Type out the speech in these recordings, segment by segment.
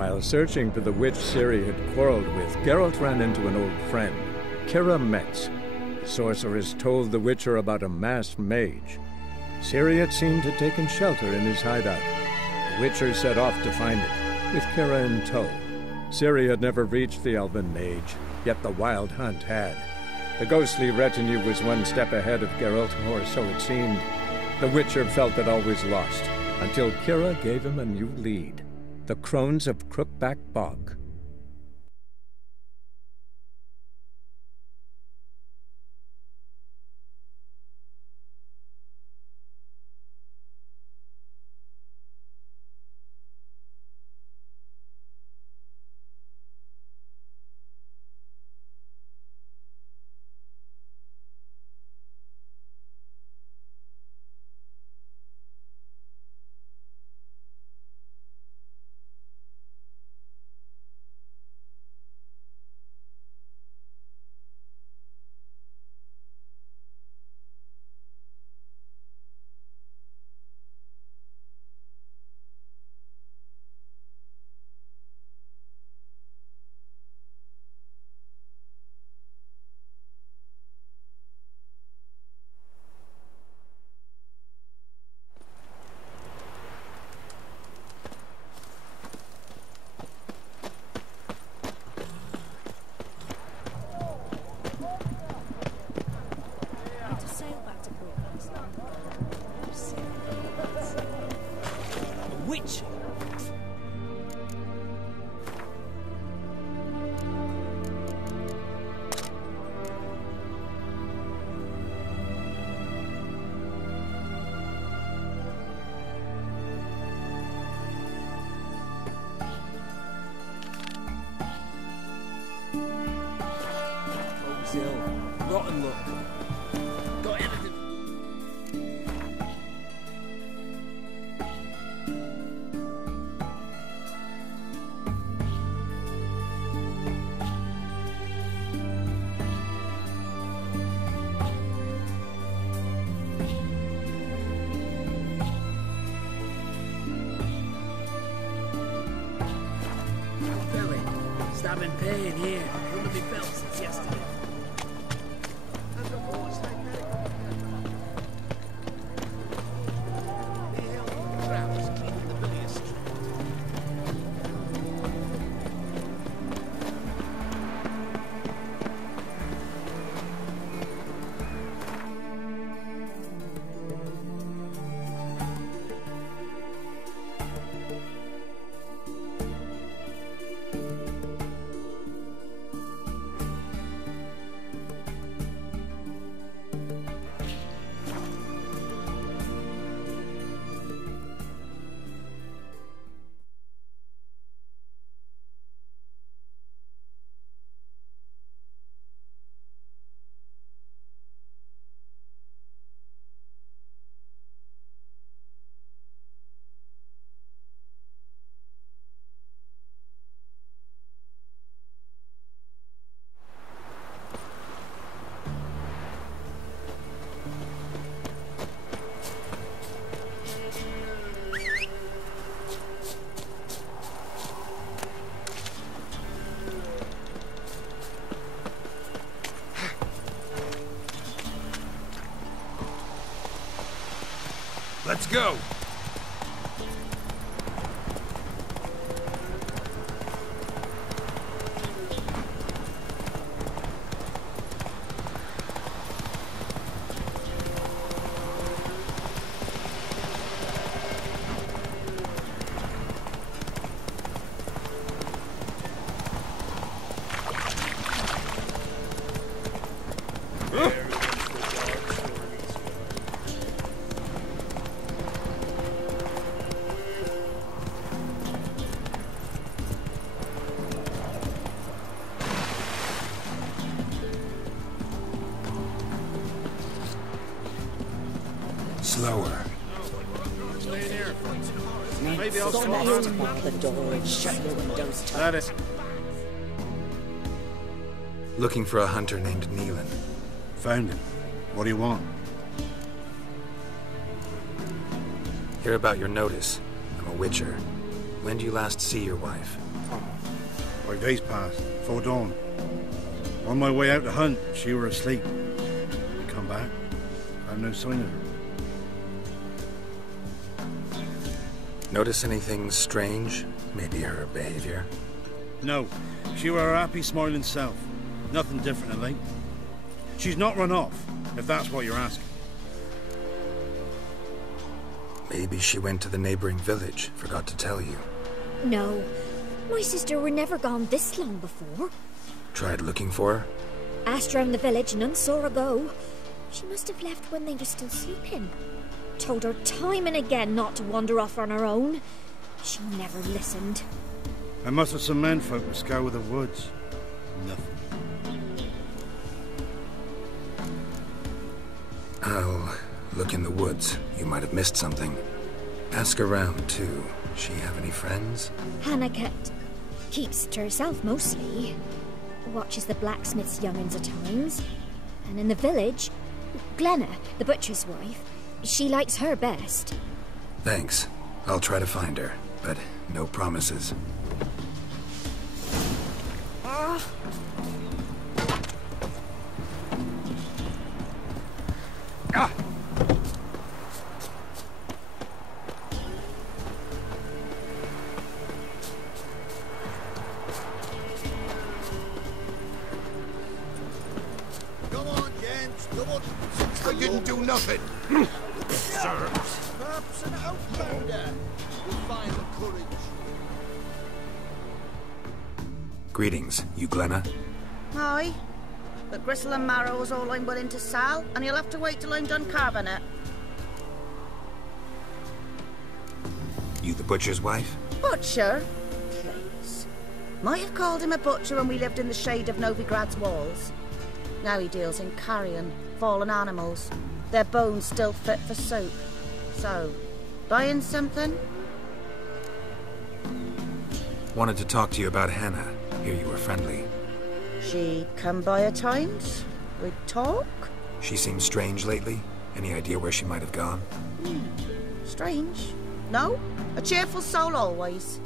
While searching for the witch Ciri had quarreled with, Geralt ran into an old friend, Kira Metz. The sorceress told the Witcher about a masked mage. Ciri, it seemed, had taken shelter in his hideout. The Witcher set off to find it, with Kira in tow. Ciri had never reached the elven mage, yet the wild hunt had. The ghostly retinue was one step ahead of Geralt, or so it seemed. The Witcher felt that all was lost, until Kira gave him a new lead. The Crones of Crookback Bog. Rotten luck. Got anything? Belly, stabbing pain here. Under my belt since yesterday. Let's go! Slower. Maybe I'll Stop here and lock the door and shut your windows tight. That is. Looking for a hunter named Neelan. Found him. What do you want? Hear about your notice. I'm a witcher. When do you last see your wife? 5 days passed, before dawn. On my way out to hunt, she were asleep. I come back, found no sign of her. Notice anything strange? Maybe her behavior? No, she were her happy, smiling self. Nothing different than late. She's not run off, if that's what you're asking. Maybe she went to the neighboring village, forgot to tell you. No, my sister were never gone this long before. Tried looking for her? Asked round the village, none saw her go. She must have left when they were still sleeping. Told her time and again not to wander off on her own. She never listened. I must have some menfolk to scour the woods. Nothing. I'll look in the woods. You might have missed something. Ask around, too. She have any friends? Hannah keeps to herself mostly. Watches the blacksmith's young'uns at times. And in the village, Glenna, the butcher's wife, she likes her best. Thanks. I'll try to find her, but no promises. Come on, gents, come on. I didn't do nothing. Sir. Perhaps an outlander will find the courage. Greetings, you Glenna? Aye. But gristle and marrow is all I'm willing to sell, and you'll have to wait till I'm done carving it. You the butcher's wife? Butcher? Please. Might have called him a butcher when we lived in the shade of Novigrad's walls. Now he deals in carrion, fallen animals. Their bones still fit for soup. So, buying something? Wanted to talk to you about Hannah. Hear you were friendly. She come by at times. We'd talk. She seems strange lately. Any idea where she might have gone? Strange. No, a cheerful soul always.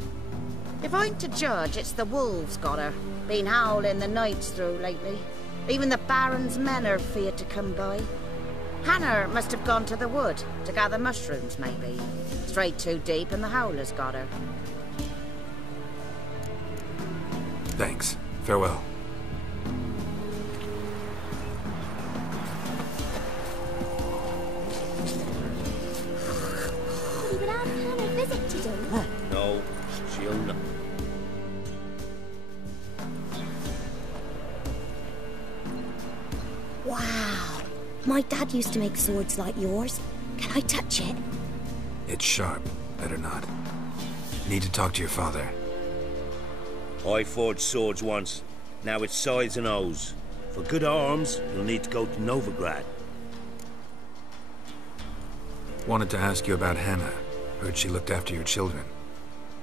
If I'm to judge, it's the wolves got her. Been howling the nights through lately. Even the Baron's men are feared to come by. Hannah must have gone to the wood to gather mushrooms, maybe. Strayed too deep and the howlers got her. Thanks. Farewell. We would have Hannah a visit to do. No, she'll not. Wow. My dad used to make swords like yours. Can I touch it? It's sharp. Better not. Need to talk to your father. I forged swords once. Now it's sides and O's. For good arms, you'll need to go to Novigrad. Wanted to ask you about Hannah. Heard she looked after your children.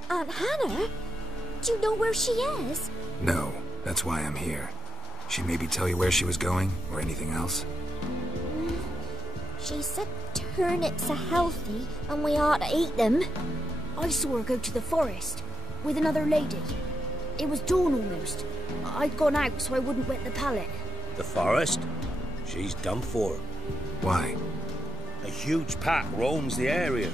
Aunt Hannah? Do you know where she is? No, that's why I'm here. She maybe tell you where she was going, or anything else? She said turnips are healthy and we ought to eat them. I saw her go to the forest with another lady. It was dawn almost. I'd gone out so I wouldn't wet the pallet. The forest? She's done for. Why? A huge pack roams the area.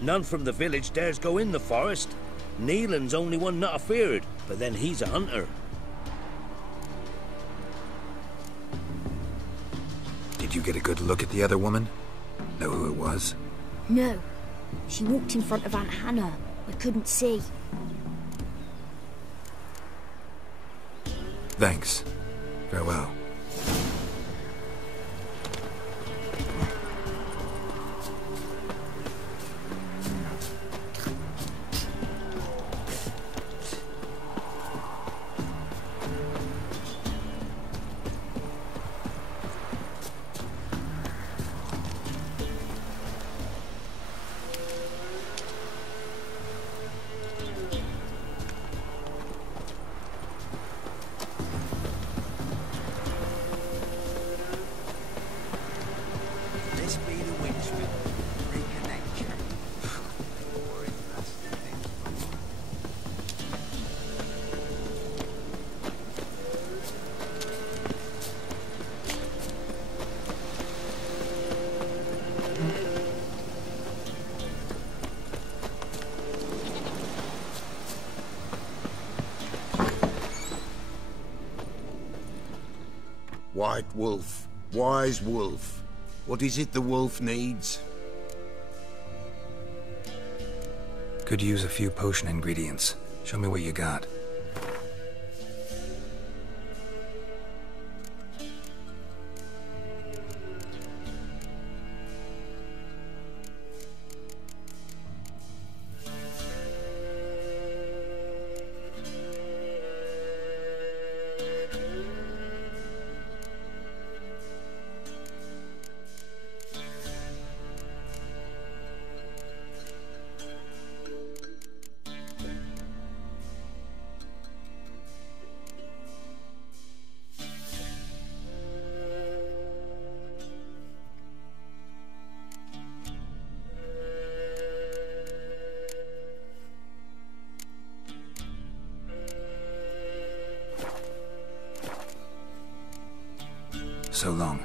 None from the village dares go in the forest. Neelan's only one not afeared, but then he's a hunter. Did you get a good look at the other woman? Know who it was? No. She walked in front of Aunt Hannah. I couldn't see. Thanks. Farewell. White wolf. Wise wolf. What is it the wolf needs? Could use a few potion ingredients. Show me what you got. So long.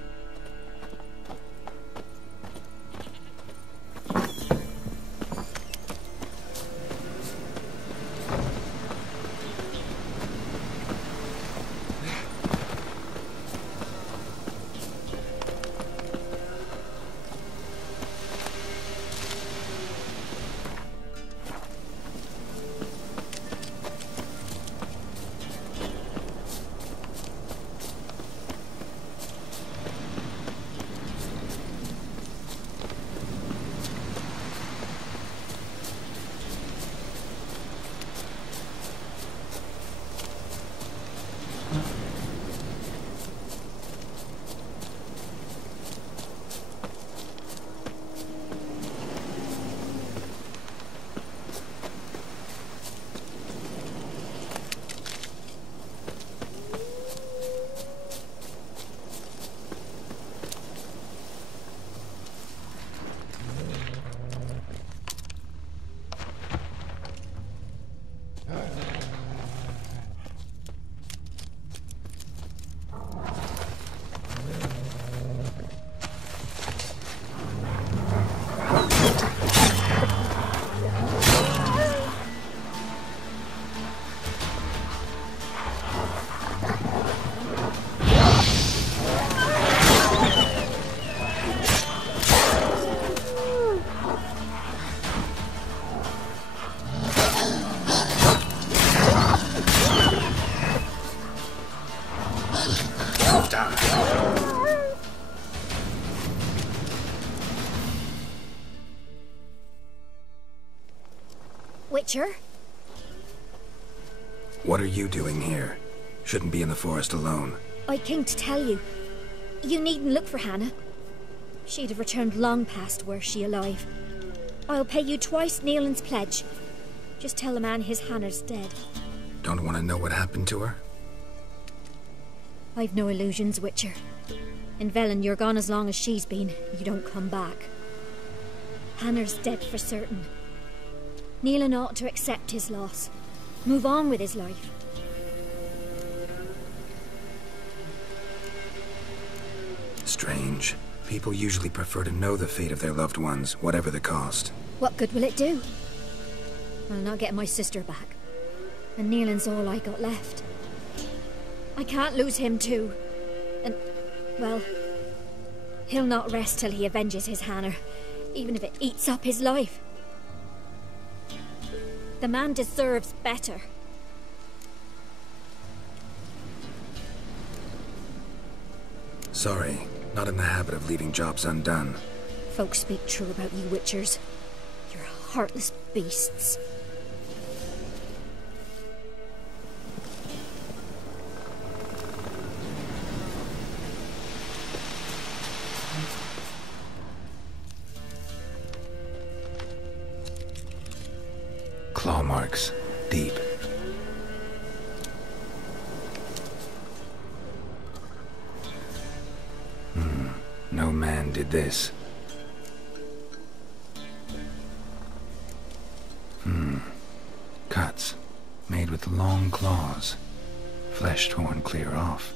Witcher? What are you doing here? Shouldn't be in the forest alone. I came to tell you. You needn't look for Hannah. She'd have returned long past were she alive. I'll pay you twice Nealon's pledge. Just tell the man his Hannah's dead. Don't want to know what happened to her? I've no illusions, Witcher. In Velen, you're gone as long as she's been. You don't come back. Hannah's dead for certain. Nealon ought to accept his loss. Move on with his life. Strange. People usually prefer to know the fate of their loved ones, whatever the cost. What good will it do? I'll not get my sister back. And Nealon's all I got left. I can't lose him too. And, well, he'll not rest till he avenges his Hannah, even if it eats up his life. The man deserves better. Sorry, not in the habit of leaving jobs undone. Folks speak true about you Witchers. You're heartless beasts. Claw marks. Deep. No man did this. Cuts. Made with long claws. Flesh torn clear off.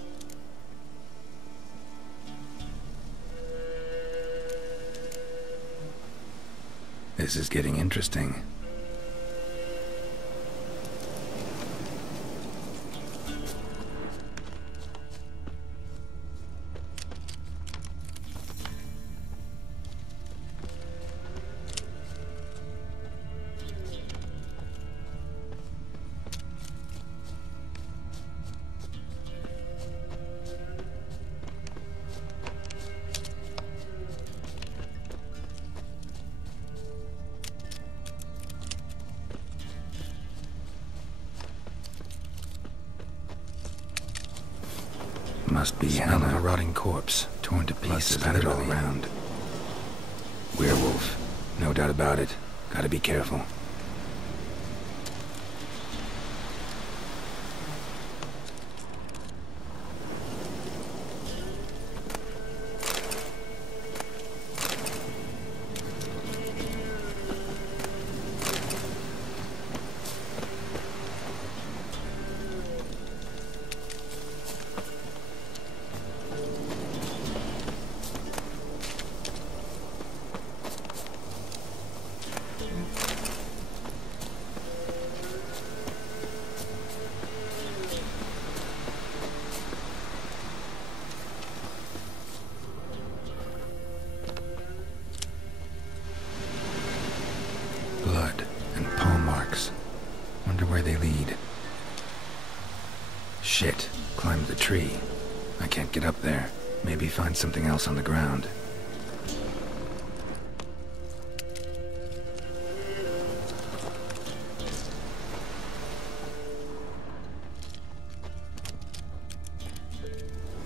This is getting interesting. Must be smell of a rotting corpse, torn to pieces, spattered all around. Werewolf. No doubt about it. Gotta be careful. Blood and paw marks. Wonder where they lead. Shit. Climbed the tree. I can't get up there. Maybe find something else on the ground.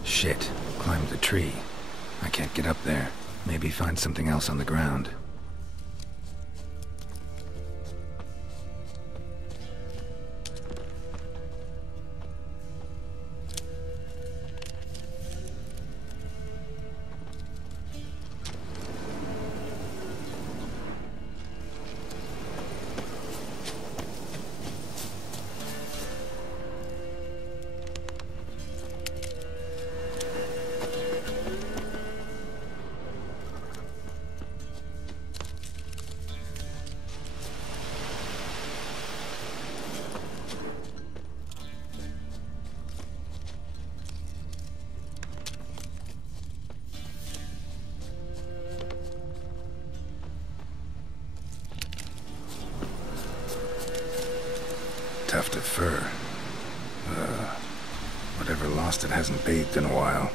Shit. Climbed the tree. I can't get up there. Maybe find something else on the ground. Tuft of fur. Whatever lost it hasn't bathed in a while.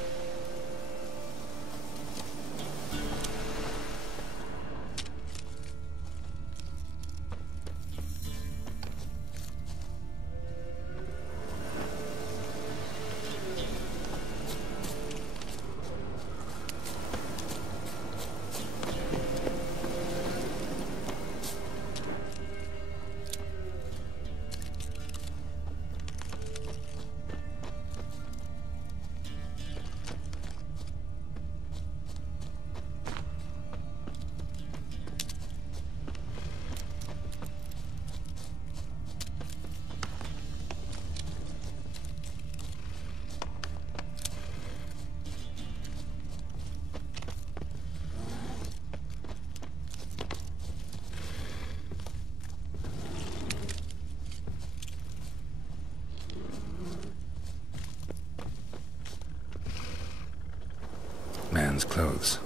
Man's clothes.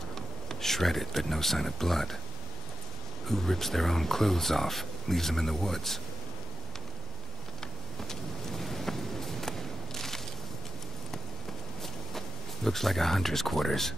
Shredded, but no sign of blood. Who rips their own clothes off, leaves them in the woods? Looks like a hunter's quarters.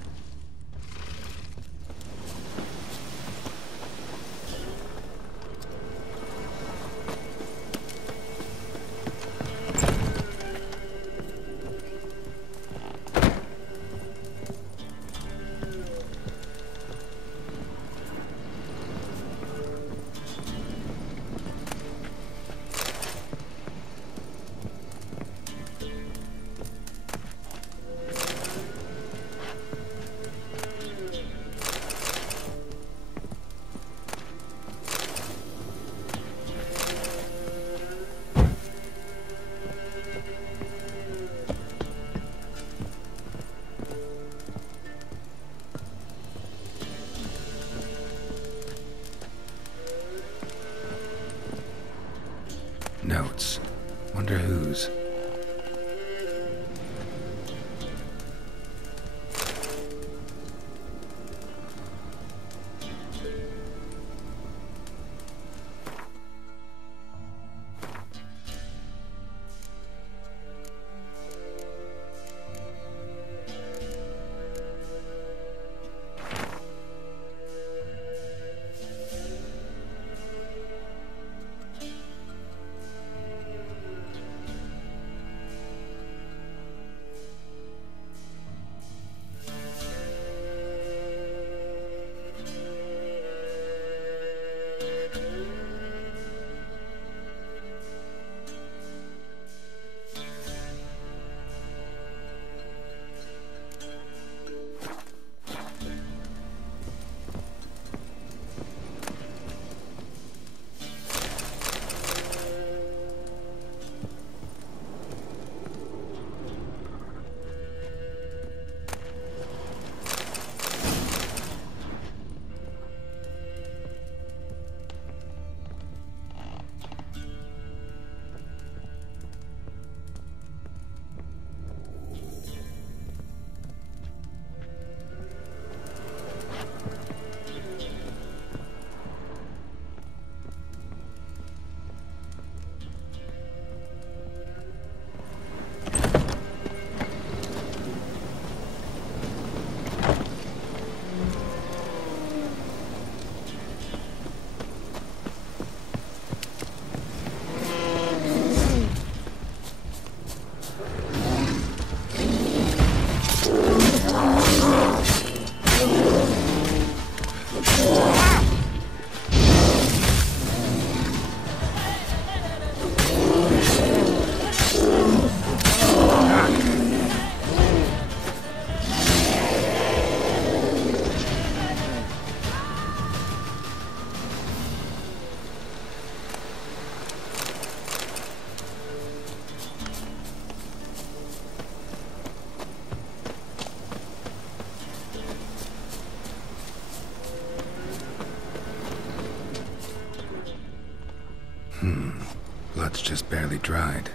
just barely dried.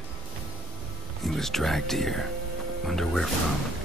He was dragged here. Wonder where from.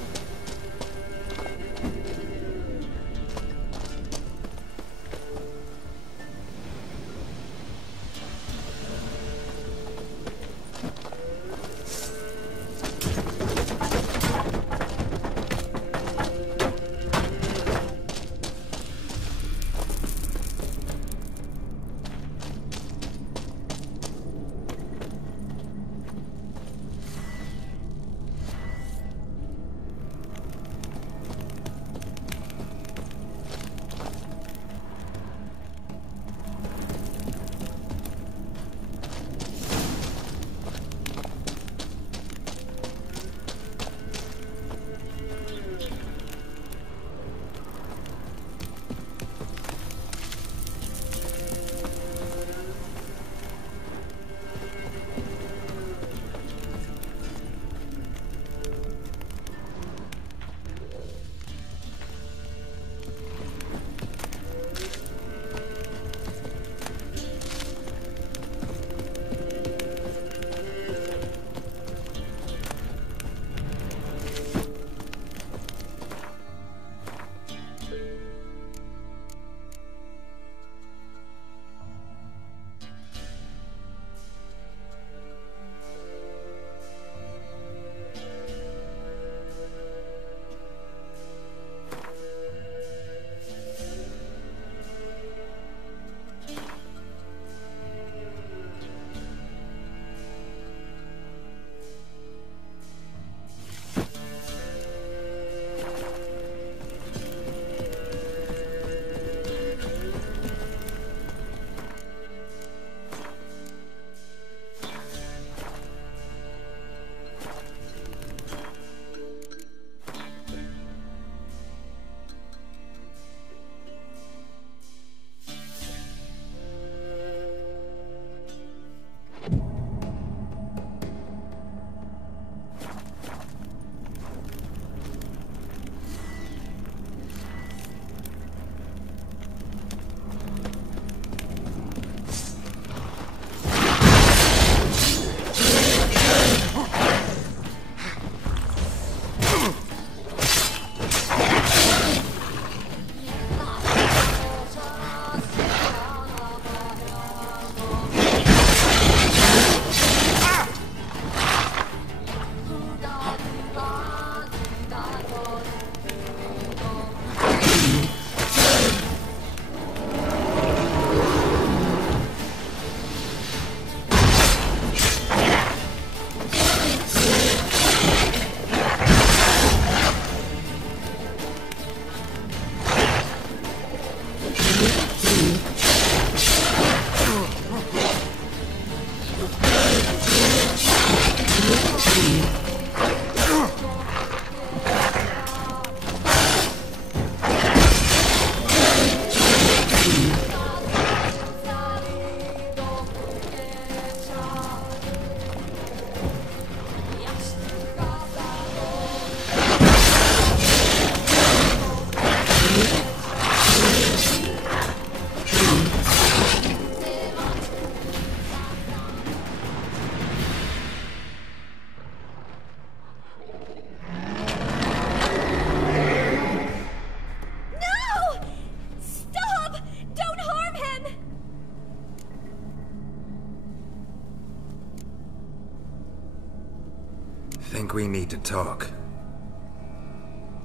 Think we need to talk.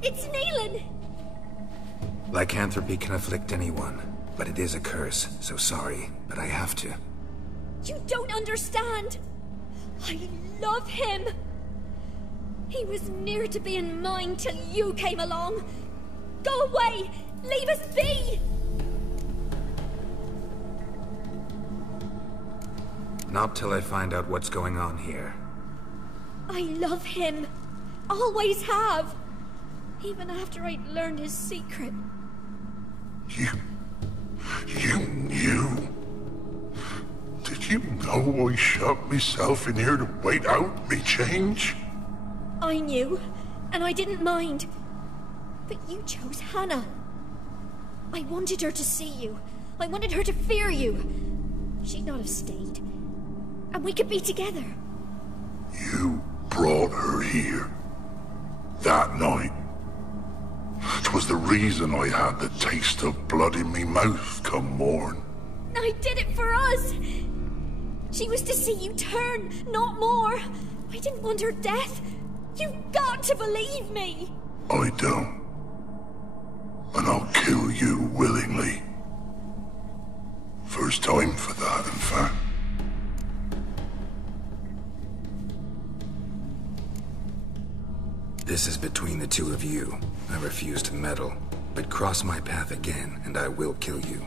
It's Neelan! Lycanthropy can afflict anyone, but it is a curse, so sorry, but I have to. You don't understand! I love him! He was near to being mine till you came along! Go away! Leave us be! Not till I find out what's going on here. I love him. Always have. Even after I'd learned his secret. You knew? Did you know I shut myself in here to wait out me change? I knew, and I didn't mind. But you chose Hannah. I wanted her to see you. I wanted her to fear you. She'd not have stayed. and we could be together. You brought her here. That night. 'Twas the reason I had the taste of blood in me mouth come morn. I did it for us. She was to see you turn, not more. I didn't want her death. You've got to believe me. I don't. And I'll kill you willingly. First time for that, in fact. This is between the two of you. I refuse to meddle, but cross my path again, and I will kill you.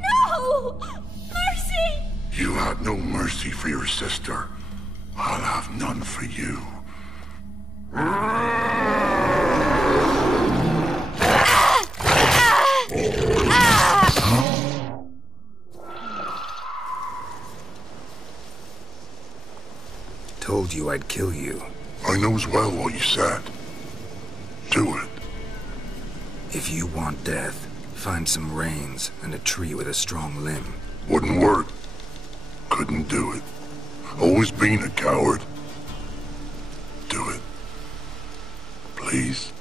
No! Mercy! You had no mercy for your sister. I'll have none for you. Told you I'd kill you. I knows well what you said. Do it. If you want death, find some reins and a tree with a strong limb. Wouldn't work. Couldn't do it. Always been a coward. Do it. Please.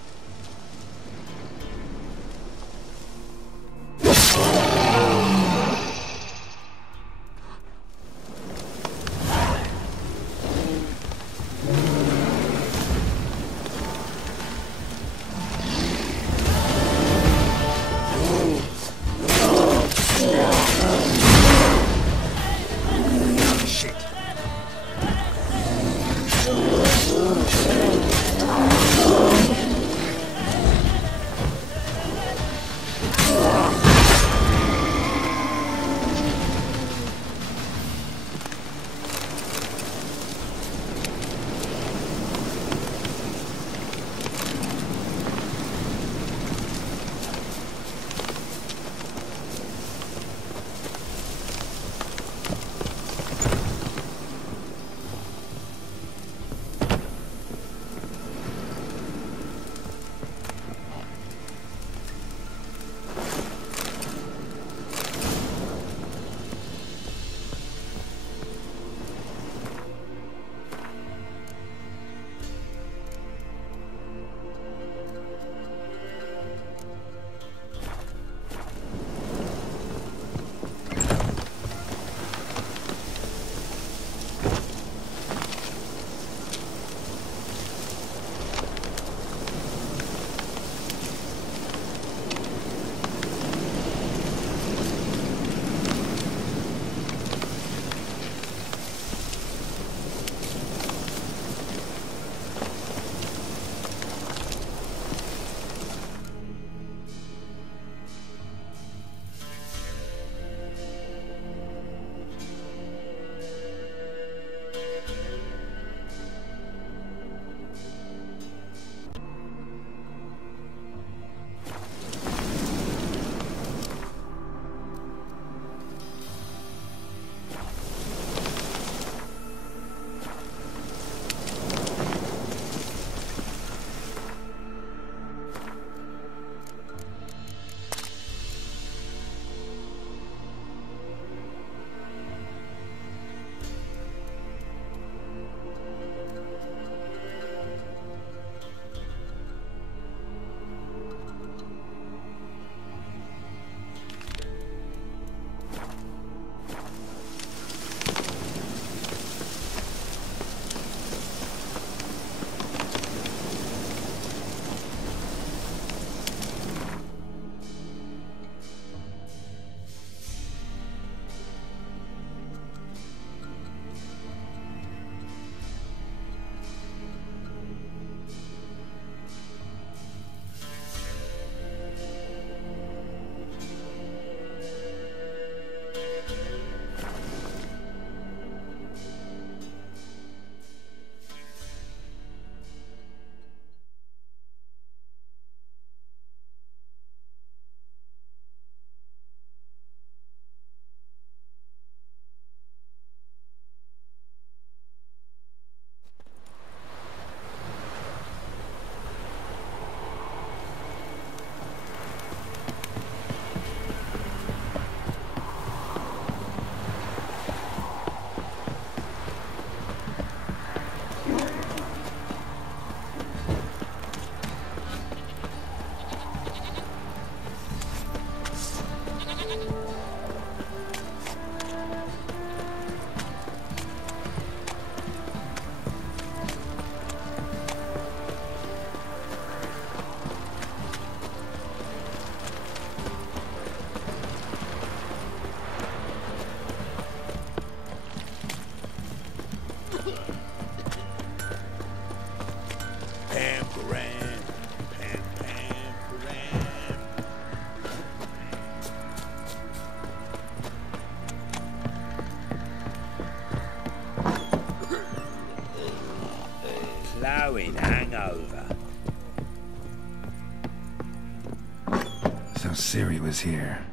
So Ciri was here.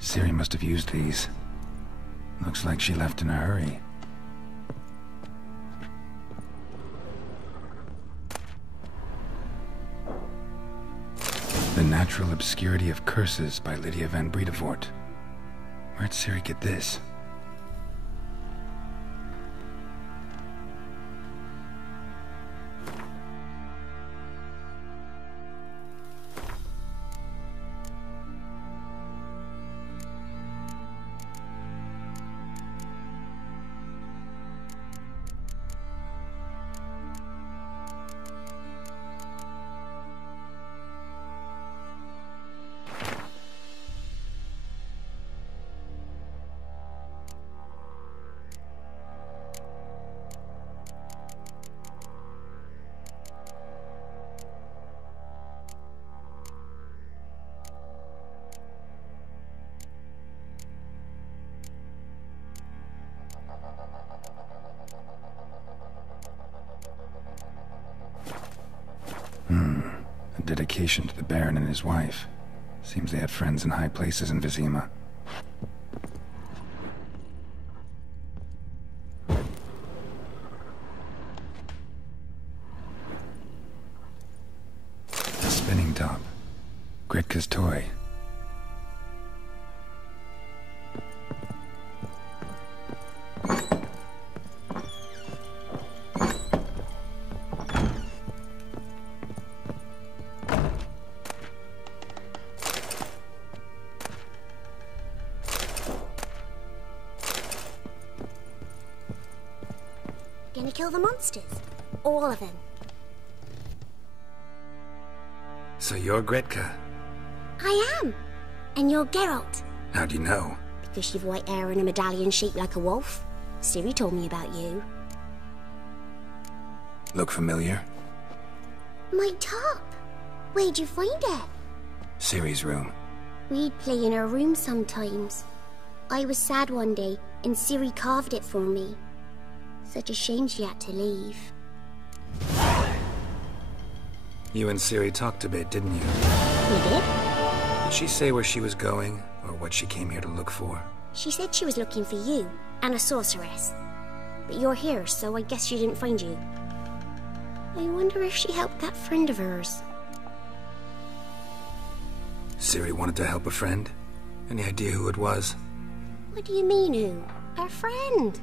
Ciri must have used these. Looks like she left in a hurry. The Natural Obscurity of Curses by Lydia van Bredevoort. Where'd Ciri get this? A dedication to the Baron and his wife. Seems they had friends in high places in Vizima. A spinning top. Gretka's toy. Gonna kill the monsters? All of them. So you're Gretka? I am. And you're Geralt. How'd you know? Because you've white hair and a medallion shaped like a wolf. Ciri told me about you. Look familiar? My top. Where'd you find it? Ciri's room. We'd play in her room sometimes. I was sad one day, and Ciri carved it for me. Such a shame she had to leave. You and Ciri talked a bit, didn't you? We did? Did she say where she was going, or what she came here to look for? She said she was looking for you, and a sorceress. But you're here, so I guess she didn't find you. I wonder if she helped that friend of hers. Ciri wanted to help a friend? Any idea who it was? What do you mean, who? Her friend.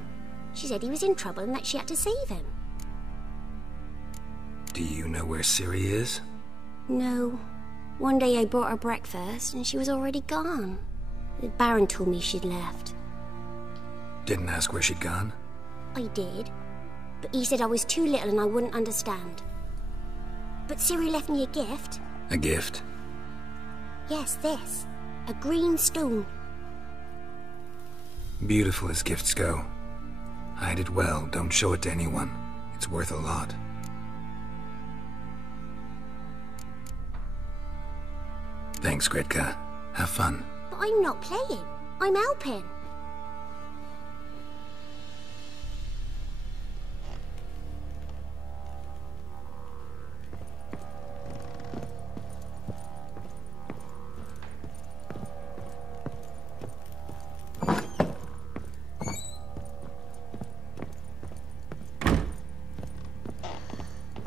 She said he was in trouble and that she had to save him. Do you know where Ciri is? No. One day I brought her breakfast and she was already gone. The Baron told me she'd left. Didn't ask where she'd gone? I did. But he said I was too little and I wouldn't understand. But Ciri left me a gift. A gift? Yes, this. A green stone. Beautiful as gifts go. Hide it well, don't show it to anyone. It's worth a lot. Thanks, Gretka. Have fun. But I'm not playing. I'm helping.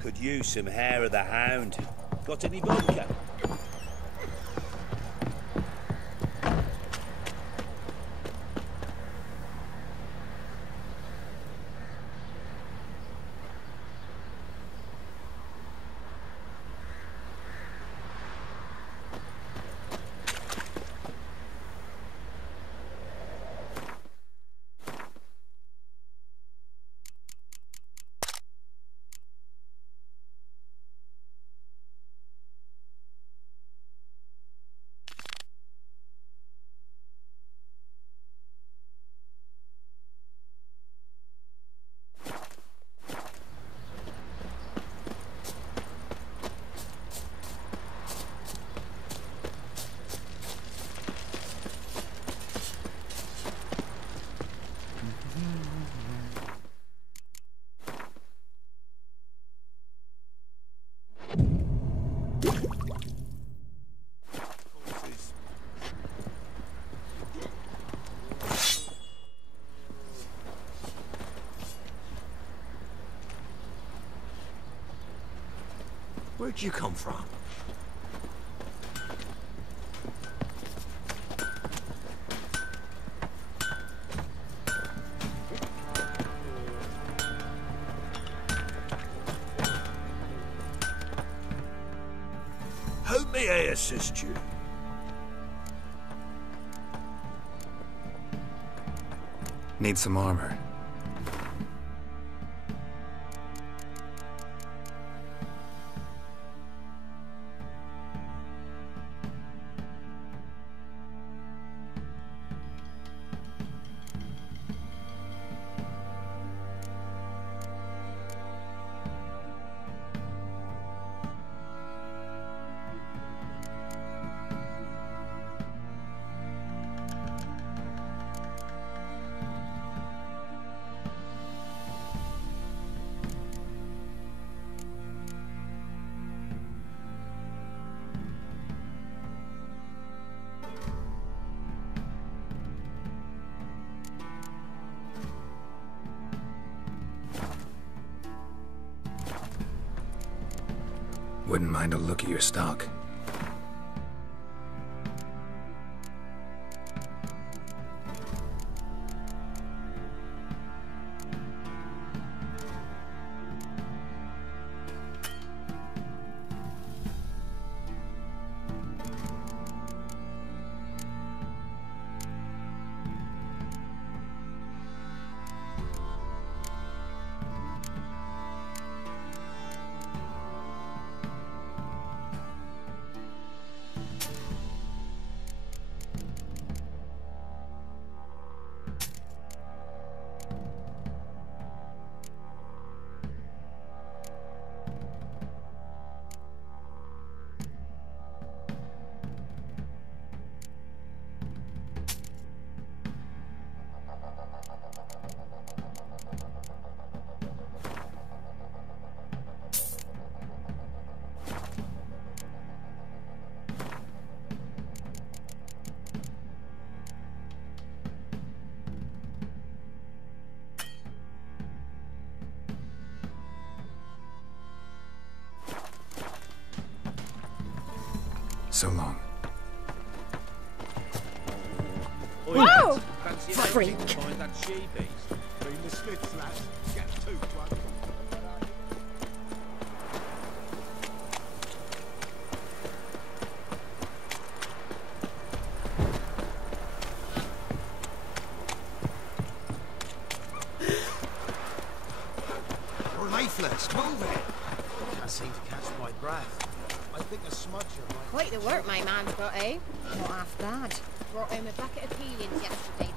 Could use some hair of the hound. Got any vodka? Where'd you come from? How may I assist you? Need some armor. Wouldn't mind a look at your stock. So long. Whoa! Freak! You're lifeless. Move it. Can't seem to catch my breath. I think a smudger might... Quite the work my man's got, eh? Not half bad. Brought home a bucket of peelings yesterday.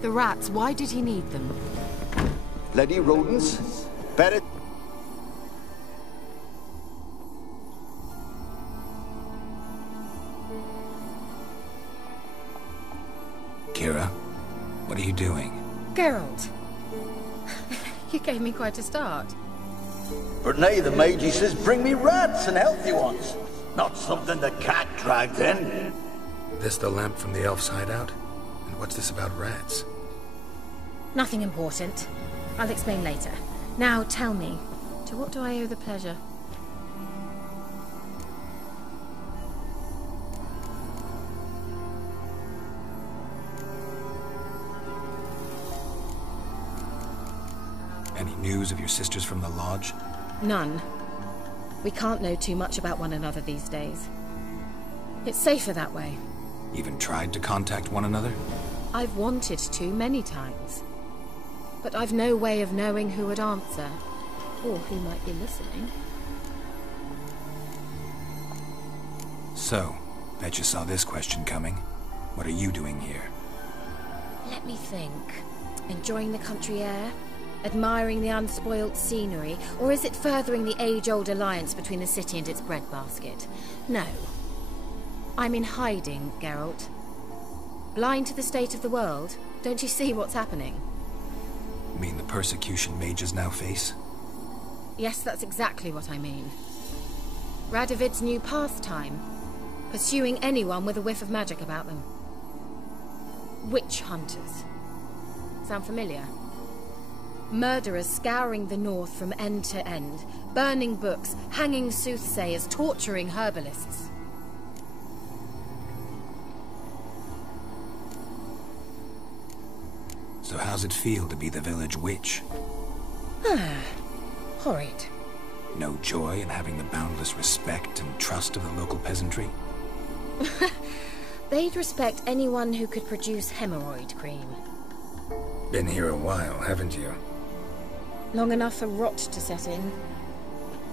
The rats, why did he need them? Bloody rodents. Better... Kira, what are you doing? Geralt. You gave me quite a start. But now the Magi says bring me rats and healthy ones. Not something the cat dragged in. This the lamp from the elf's hideout? And what's this about rats? Nothing important. I'll explain later. Now tell me, to what do I owe the pleasure? Any news of your sisters from the lodge? None. We can't know too much about one another these days. It's safer that way. Even tried to contact one another? I've wanted to many times. But I've no way of knowing who would answer, or who might be listening. So, bet you saw this question coming. What are you doing here? Let me think. Enjoying the country air? Admiring the unspoilt scenery? Or is it furthering the age-old alliance between the city and its breadbasket? No. I'm in hiding, Geralt. Blind to the state of the world? Don't you see what's happening? You mean the persecution mages now face? Yes, that's exactly what I mean. Radovid's new pastime. Pursuing anyone with a whiff of magic about them. Witch hunters. Sound familiar? Murderers scouring the north from end to end, burning books, hanging soothsayers, torturing herbalists. So how's it feel to be the village witch? Horrid. No joy in having the boundless respect and trust of the local peasantry? They'd respect anyone who could produce hemorrhoid cream. Been here a while, haven't you? Long enough for rot to set in.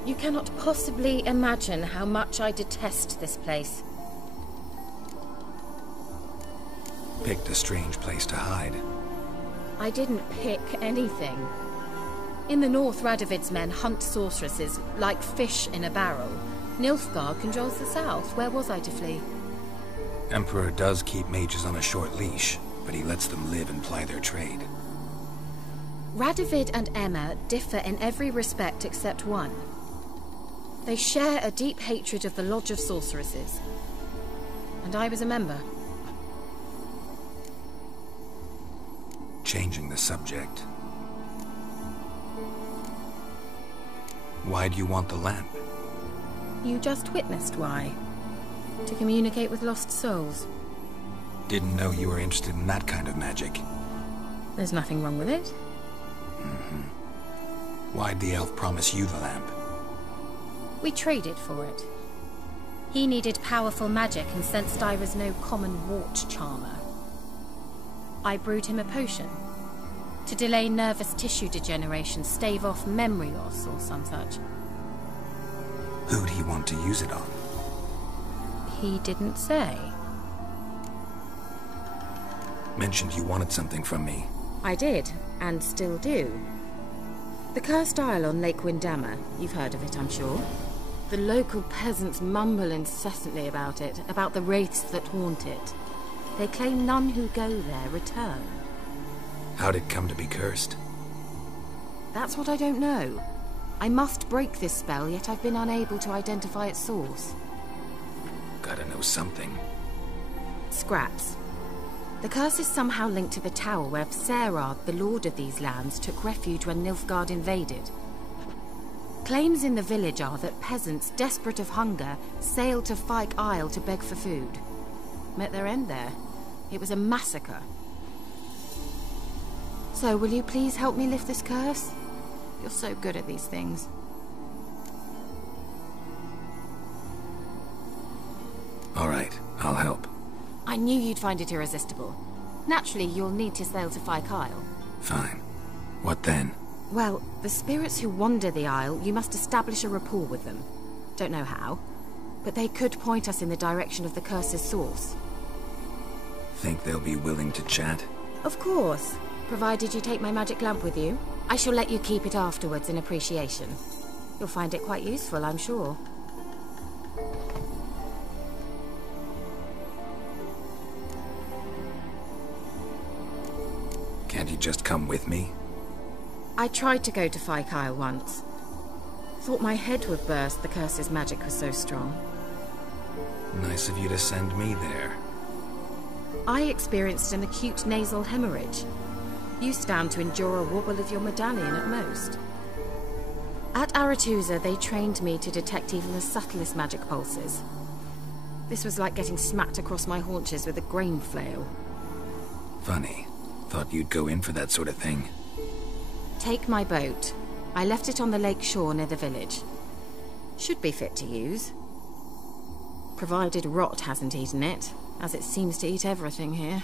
You cannot possibly imagine how much I detest this place. Picked a strange place to hide. I didn't pick anything. In the north, Radovid's men hunt sorceresses like fish in a barrel. Nilfgaard controls the south. Where was I to flee? Emperor does keep mages on a short leash, but he lets them live and ply their trade. Radovid and Emma differ in every respect except one. They share a deep hatred of the Lodge of Sorceresses. And I was a member. Changing the subject. Why do you want the lamp? You just witnessed why. To communicate with lost souls. Didn't know you were interested in that kind of magic. There's nothing wrong with it. Why'd the elf promise you the lamp? We traded for it. He needed powerful magic and sensed I was no common wart charmer. I brewed him a potion. To delay nervous tissue degeneration, stave off memory loss or some such. Who'd he want to use it on? He didn't say. Mentioned you wanted something from me. I did, and still do. The Cursed Isle on Lake Windammer. You've heard of it, I'm sure. The local peasants mumble incessantly about it, about the wraiths that haunt it. They claim none who go there return. How'd it come to be cursed? That's what I don't know. I must break this spell, yet I've been unable to identify its source. Gotta know something. Scraps. The curse is somehow linked to the tower where Serard, the lord of these lands, took refuge when Nilfgaard invaded. Claims in the village are that peasants, desperate of hunger, sailed to Fyke Isle to beg for food. Met their end there. It was a massacre. So, will you please help me lift this curse? You're so good at these things. All right, I'll help. I knew you'd find it irresistible. Naturally, you'll need to sail to Fyke Isle. Fine. What then? Well, the spirits who wander the Isle, you must establish a rapport with them. Don't know how, but they could point us in the direction of the curse's source. Think they'll be willing to chat? Of course, provided you take my magic lamp with you. I shall let you keep it afterwards in appreciation. You'll find it quite useful, I'm sure. Can't you just come with me? I tried to go to Fyke Isle once. Thought my head would burst, the curse's magic was so strong. Nice of you to send me there. I experienced an acute nasal hemorrhage. You stand to endure a wobble of your medallion at most. At Aretusa, they trained me to detect even the subtlest magic pulses. This was like getting smacked across my haunches with a grain flail. Funny. Thought you'd go in for that sort of thing. Take my boat. I left it on the lake shore near the village. Should be fit to use. Provided rot hasn't eaten it, as it seems to eat everything here.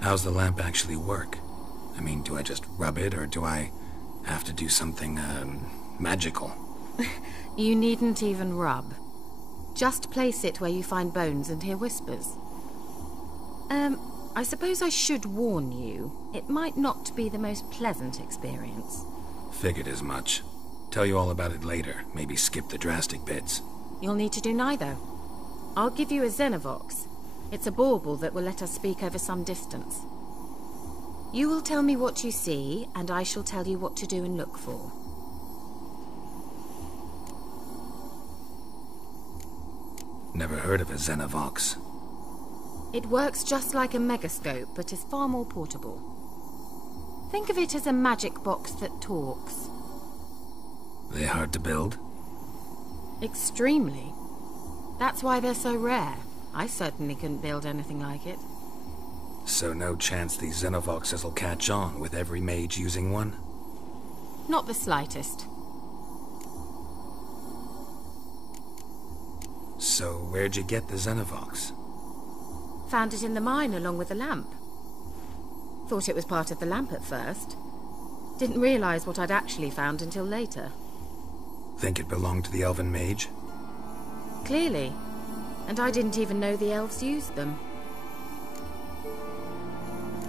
How's the lamp actually work? I mean, do I just rub it, or do I have to do something, magical? You needn't even rub. Just place it where you find bones and hear whispers. I suppose I should warn you. It might not be the most pleasant experience. Figured as much. Tell you all about it later. Maybe skip the drastic bits. You'll need to do neither. I'll give you a Xenovox. It's a bauble that will let us speak over some distance. You will tell me what you see, and I shall tell you what to do and look for. Never heard of a Xenovox. It works just like a megascope, but is far more portable. Think of it as a magic box that talks. They hard to build? Extremely. That's why they're so rare. I certainly couldn't build anything like it. So no chance these Xenovoxes will catch on with every mage using one? Not the slightest. So where'd you get the Xenovox? Found it in the mine along with the lamp. Thought it was part of the lamp at first. Didn't realize what I'd actually found until later. Think it belonged to the elven mage? Clearly. And I didn't even know the elves used them.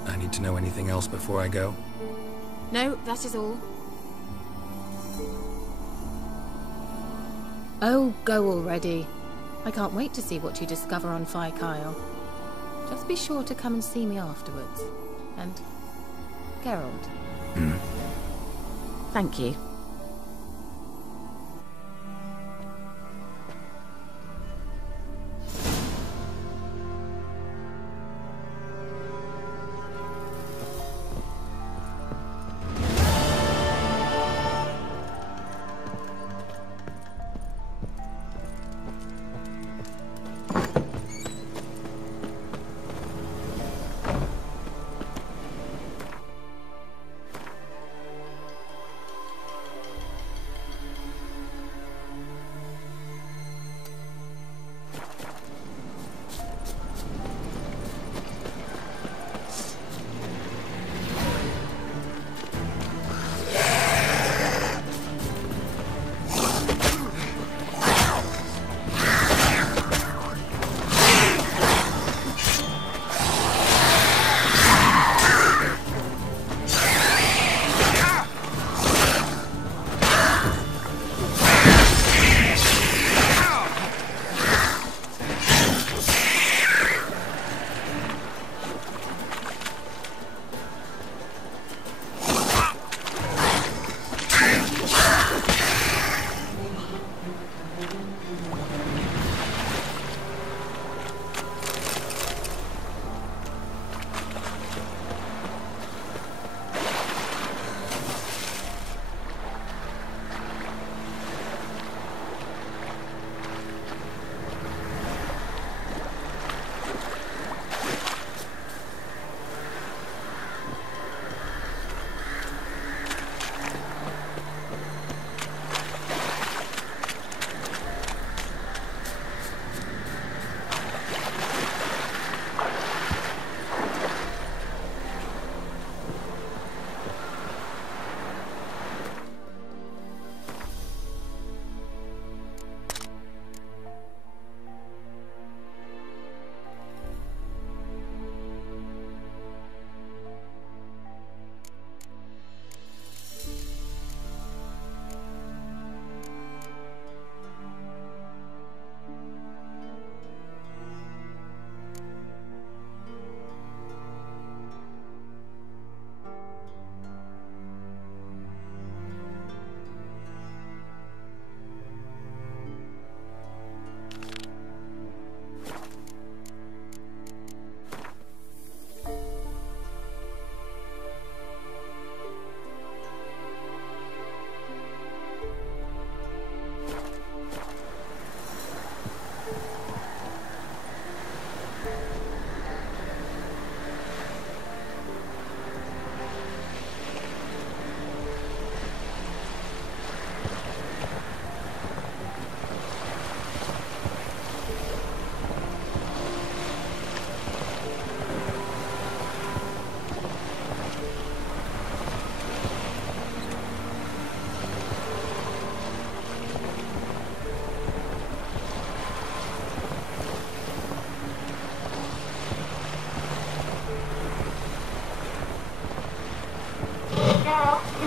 I need to know anything else before I go? No, that is all. Oh, go already. I can't wait to see what you discover on Phi Kyle. Just be sure to come and see me afterwards. And... Geralt. Thank you.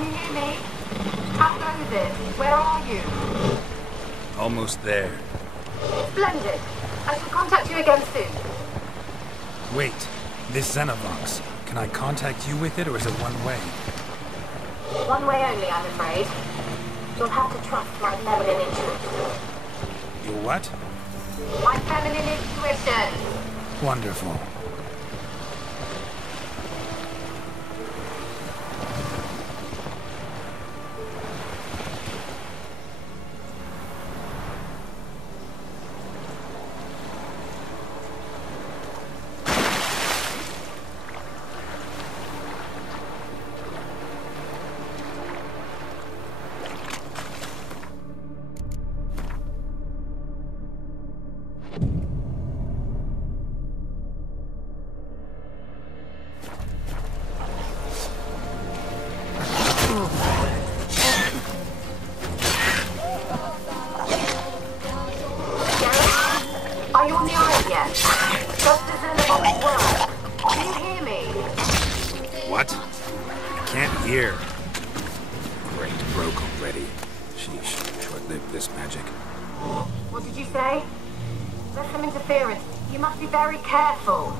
Can you hear me? How goes it? Where are you? Almost there. Splendid. I shall contact you again soon. Wait, this Xenovox. Can I contact you with it, or is it one way? One way only, I'm afraid. You'll have to trust my feminine intuition. Your what? My feminine intuition. Wonderful. Are you on the island yet? Does the Xenobox work? Can you hear me? What? I can't hear. Great, broke already. Sheesh, short-lived this magic. What did you say? There's some interference. You must be very careful.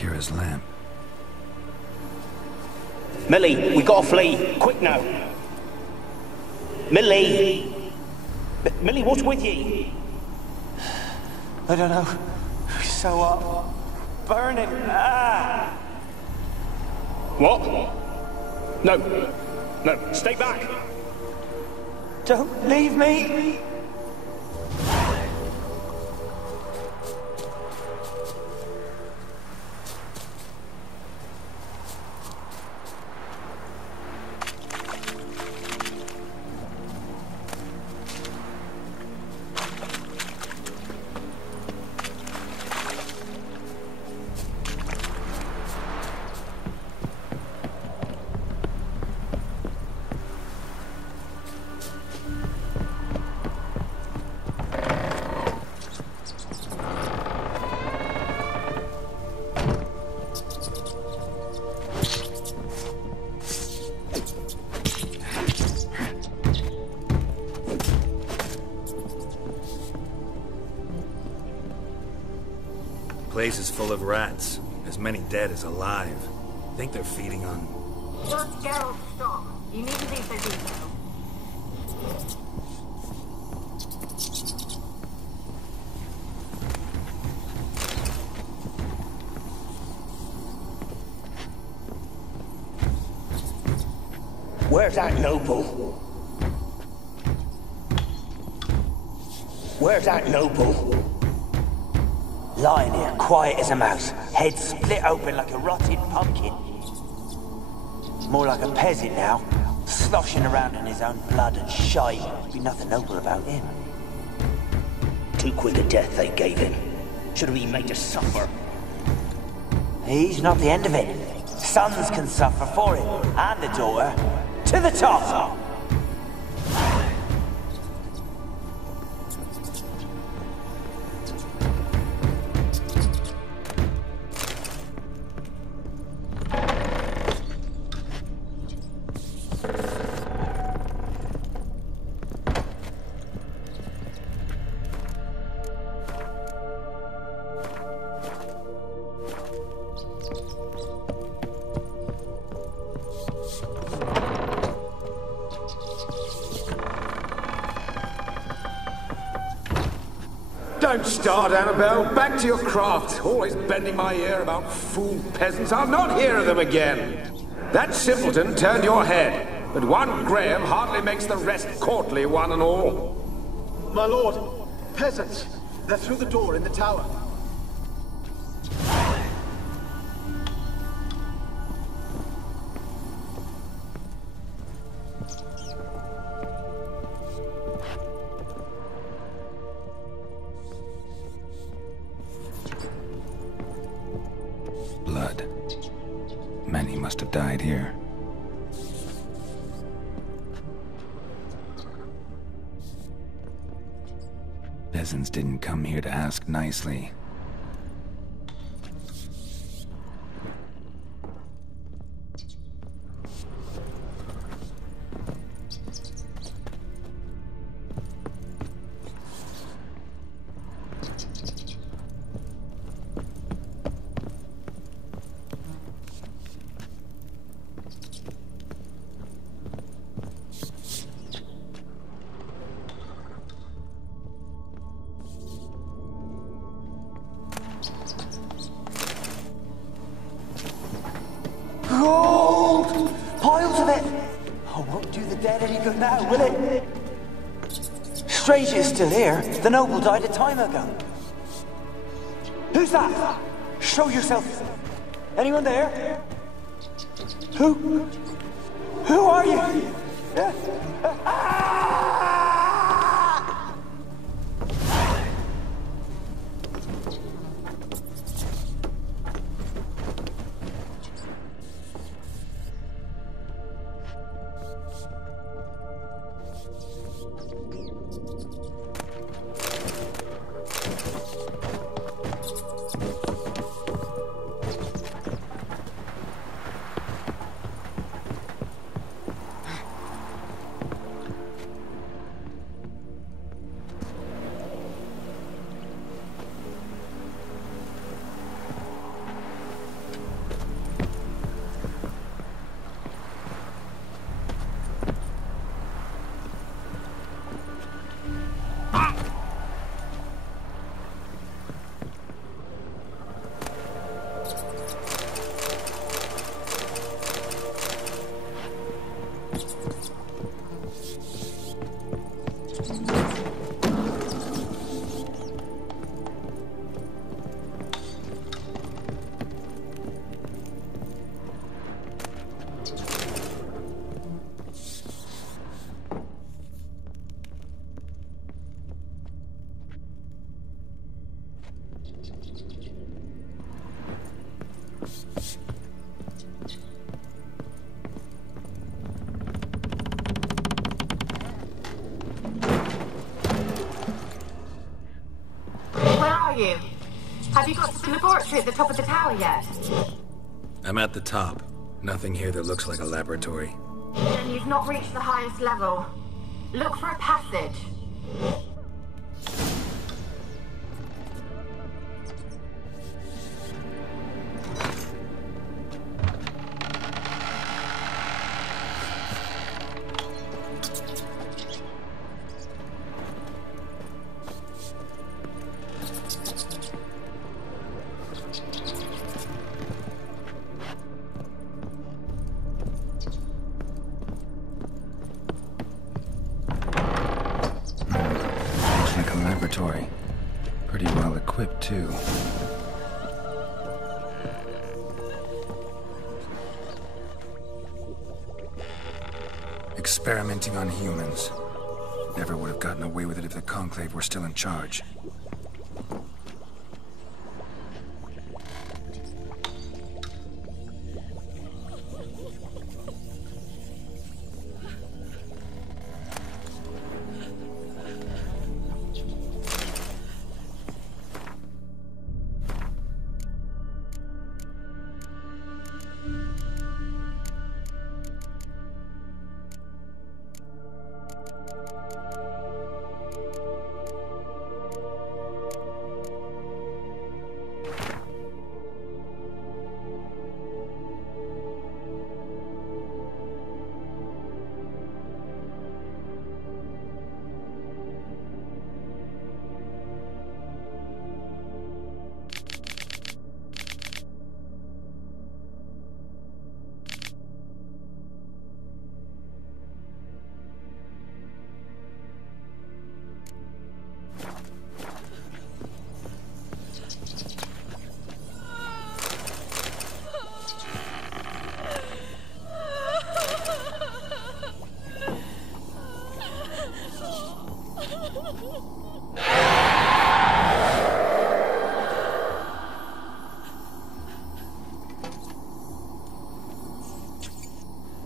Kira's lamp. Millie, we gotta flee. Quick now. Millie! Millie, what's with you? I don't know. So, burning. Ah! What? No. No, stay back. Don't leave me. Place is full of rats. As many dead as alive. Think they're feeding on... Just Geralt, stop. You need to leave the detail. Where's that noble? Where's that noble? Lying here, quiet as a mouse, head split open like a rotted pumpkin. More like a peasant now, sloshing around in his own blood and shite. Be nothing noble about him. Too quick a death they gave him. Should have been made to suffer. He's not the end of it. Sons can suffer for him, and the daughter. To the top! Don't start, Annabelle. Back to your craft. Always bending my ear about fool peasants. I'll not hear of them again. That simpleton turned your head, but one Graham hardly makes the rest courtly, one and all. My lord, peasants. They're through the door in the tower. Blood. Many must have died here. Peasants didn't come here to ask nicely. Gold! Piles of it! Oh, won't do the dead any good now, will it? Strange it's still here. The noble died a time ago. Who's that? Show yourself. Anyone there? Who are you? are you? Have you got to the laboratory at the top of the tower yet? I'm at the top. Nothing here that looks like a laboratory. Then you've not reached the highest level. Look for a passage. Pretty well equipped, too. Experimenting on humans. Never would have gotten away with it if the Conclave were still in charge.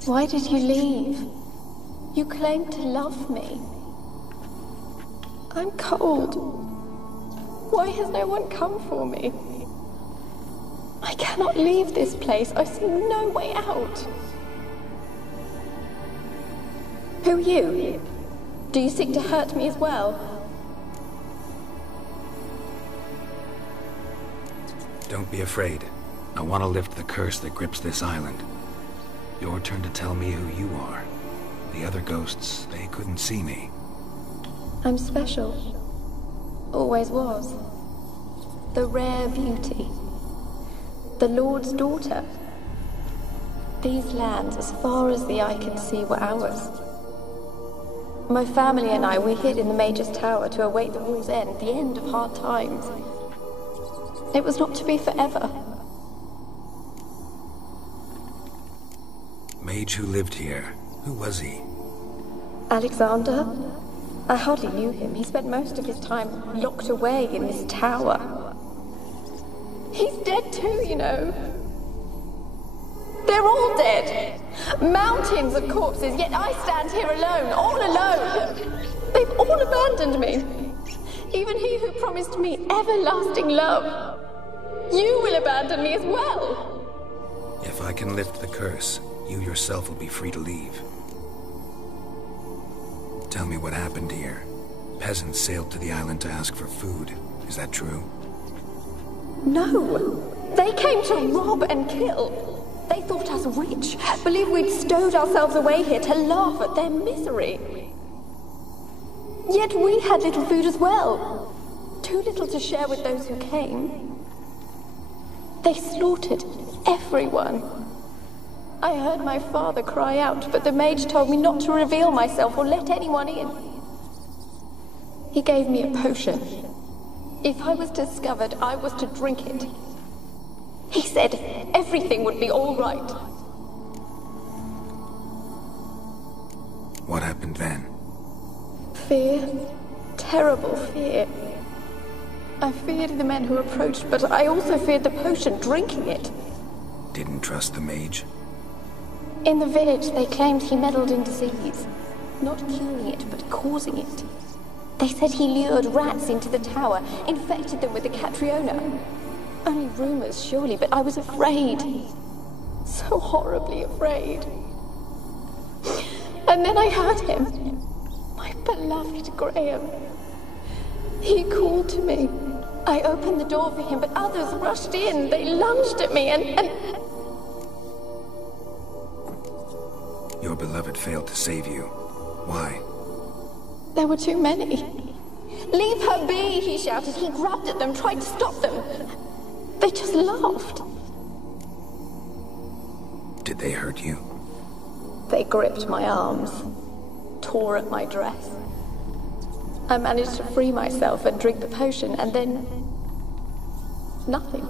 Why did you leave? You claimed to love me. I'm cold. Why has no one come for me? I cannot leave this place. I see no way out. Who are you? Do you seek to hurt me as well? Don't be afraid. I want to lift the curse that grips this island. Your turn to tell me who you are. The other ghosts, they couldn't see me. I'm special. Always was. The rare beauty. The Lord's daughter. These lands, as far as the eye can see, were ours. My family and I, we hid in the Major's Tower to await the war's end, the end of hard times. It was not to be forever. Mage who lived here. Who was he? Alexander? I hardly knew him. He spent most of his time locked away in this tower. He's dead too, you know. They're all dead. Mountains of corpses, yet I stand here alone, all alone. They've all abandoned me. Even he who promised me everlasting love. You will abandon me as well. If I can lift the curse, you yourself will be free to leave. Tell me what happened here. Peasants sailed to the island to ask for food. Is that true? No. They came to rob and kill. They thought us rich, believed we'd stowed ourselves away here to laugh at their misery. Yet we had little food as well. Too little to share with those who came. They slaughtered everyone. I heard my father cry out, but the mage told me not to reveal myself or let anyone in. He gave me a potion. If I was discovered, I was to drink it. He said everything would be all right. What happened then? Fear. Terrible fear. I feared the men who approached, but I also feared the potion, drinking it. Didn't trust the mage? In the village, they claimed he meddled in disease. Not curing it, but causing it. They said he lured rats into the tower, infected them with the Catriona. Only rumors, surely, but I was afraid. So horribly afraid. And then I heard him. My beloved Graham. He called to me. I opened the door for him, but others rushed in. They lunged at me and... Your beloved failed to save you. Why? There were too many. Leave her be, he shouted. He grabbed at them, tried to stop them. They just laughed. Did they hurt you? They gripped my arms, tore at my dress. I managed to free myself and drink the potion, and then... nothing.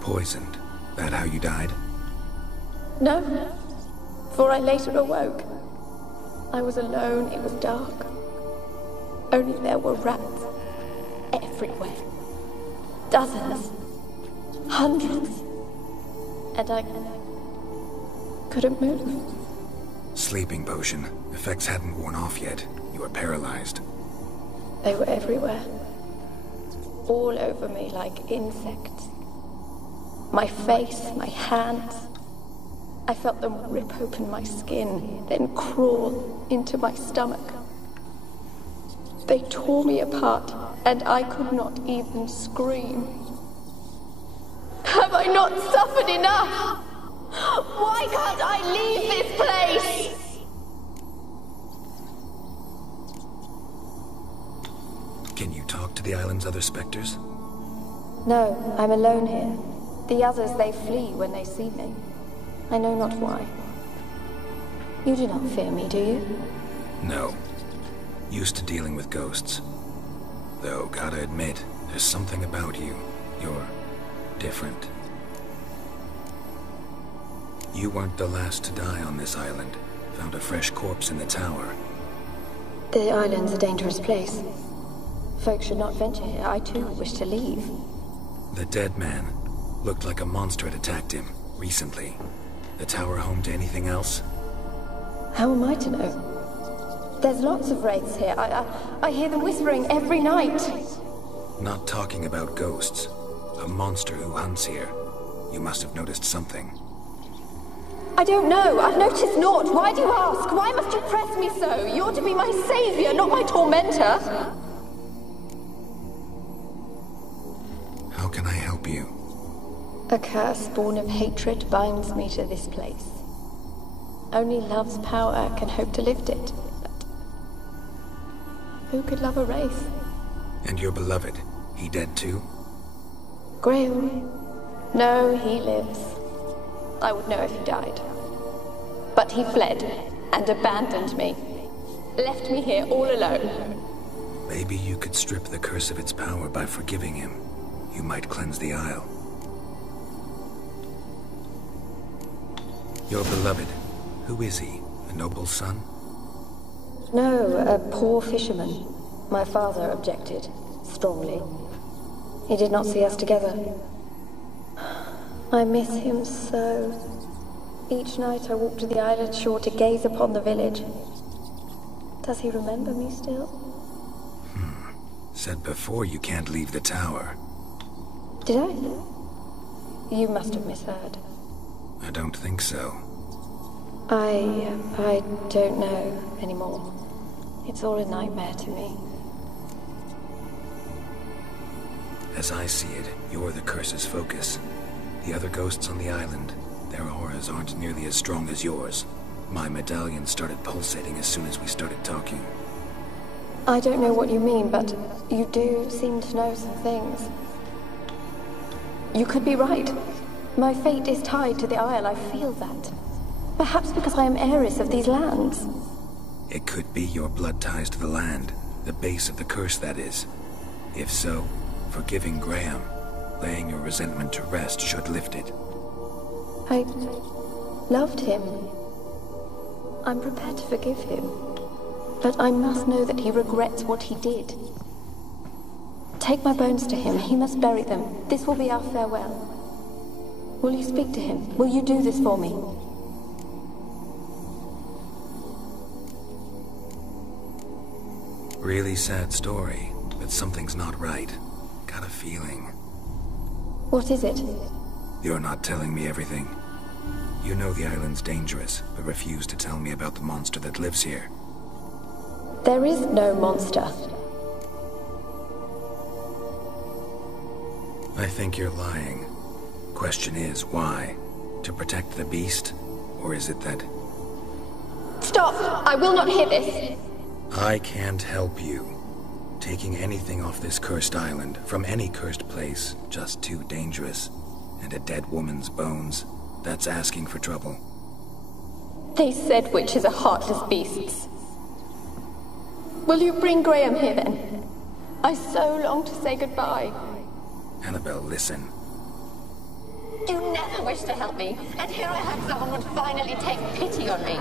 Poisoned? That how you died? No, for I later awoke. I was alone, it was dark. Only there were rats everywhere. Dozens. Hundreds. And I couldn't move. Sleeping potion. Effects hadn't worn off yet. You were paralyzed. They were everywhere. All over me like insects. My face, my hands. I felt them rip open my skin, then crawl into my stomach. They tore me apart, and I could not even scream. Have I not suffered enough? Why can't I leave this place? Can you talk to the island's other specters? No, I'm alone here. The others, they flee when they see me. I know not why. You do not fear me, do you? No. Used to dealing with ghosts. Though, gotta admit, there's something about you. You're different. You weren't the last to die on this island. Found a fresh corpse in the tower. The island's a dangerous place. Folks should not venture here. I too wish to leave. The dead man looked like a monster had attacked him recently. The tower home to anything else? How am I to know? There's lots of wraiths here. I hear them whispering every night. Not talking about ghosts. A monster who hunts here. You must have noticed something. I don't know. I've noticed naught. Why do you ask? Why must you press me so? You're to be my savior, not my tormentor. How can I help you? A curse born of hatred binds me to this place. Only love's power can hope to lift it. But who could love a wraith? And your beloved, he dead too? Graham? No, he lives. I would know if he died. But he fled and abandoned me. Left me here all alone. Maybe you could strip the curse of its power by forgiving him. You might cleanse the Isle. Your beloved, who is he? A noble son? No, a poor fisherman. My father objected, strongly. He did not see us together. I miss him so. Each night I walk to the island shore to gaze upon the village. Does he remember me still? Said before you can't leave the tower. Did I? You must have misheard. I don't think so. I don't know anymore. It's all a nightmare to me. As I see it, you're the curse's focus. The other ghosts on the island, their auras aren't nearly as strong as yours. My medallion started pulsating as soon as we started talking. I don't know what you mean, but you do seem to know some things. You could be right. My fate is tied to the Isle, I feel that. Perhaps because I am heiress of these lands. It could be your blood ties to the land, the base of the curse, that is. If so, forgiving Graham, laying your resentment to rest should lift it. I loved him. I'm prepared to forgive him. But I must know that he regrets what he did. Take my bones to him. He must bury them. This will be our farewell. Will you speak to him? Will you do this for me? Really sad story, but something's not right. Got a feeling. What is it? You're not telling me everything. You know the island's dangerous, but refuse to tell me about the monster that lives here. There is no monster. I think you're lying. Question is, why? To protect the beast? Or is it that... Stop! I will not hear this! I can't help you. Taking anything off this cursed island, from any cursed place, just too dangerous. And a dead woman's bones, that's asking for trouble. They said witches are heartless beasts. Will you bring Graham here then? I so long to say goodbye. Annabelle, listen. You never wished to help me, and here I have someone who would finally take pity on me.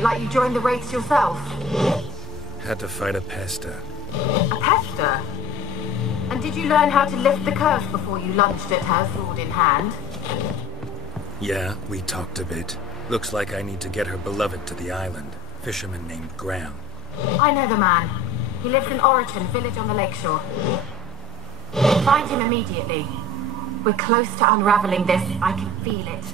Like you joined the Wraiths yourself. Had to fight a pester. A pester? And did you learn how to lift the curse before you lunged at her, sword in hand? Yeah, we talked a bit. Looks like I need to get her beloved to the island. Fisherman named Graham. I know the man. He lives in Oriton, village on the lakeshore. Find him immediately. We're close to unraveling this. I can feel it.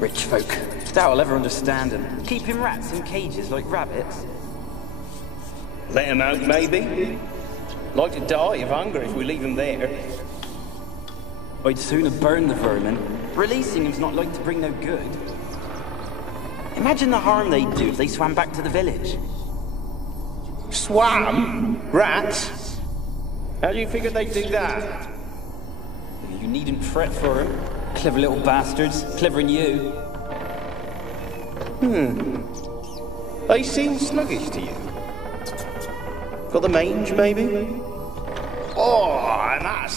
Rich folk. Doubt I'll ever understand them. Keeping rats in cages like rabbits. Let them out, maybe. Like to die of hunger if we leave them there. I'd sooner burn the vermin. Releasing them's not like to bring no good. Imagine the harm they'd do if they swam back to the village. Swam? Rats? How do you figure they'd do that? You needn't fret for them. Clever little bastards. Clever than you. They seem sluggish to you. Got the mange, maybe? Oh, and that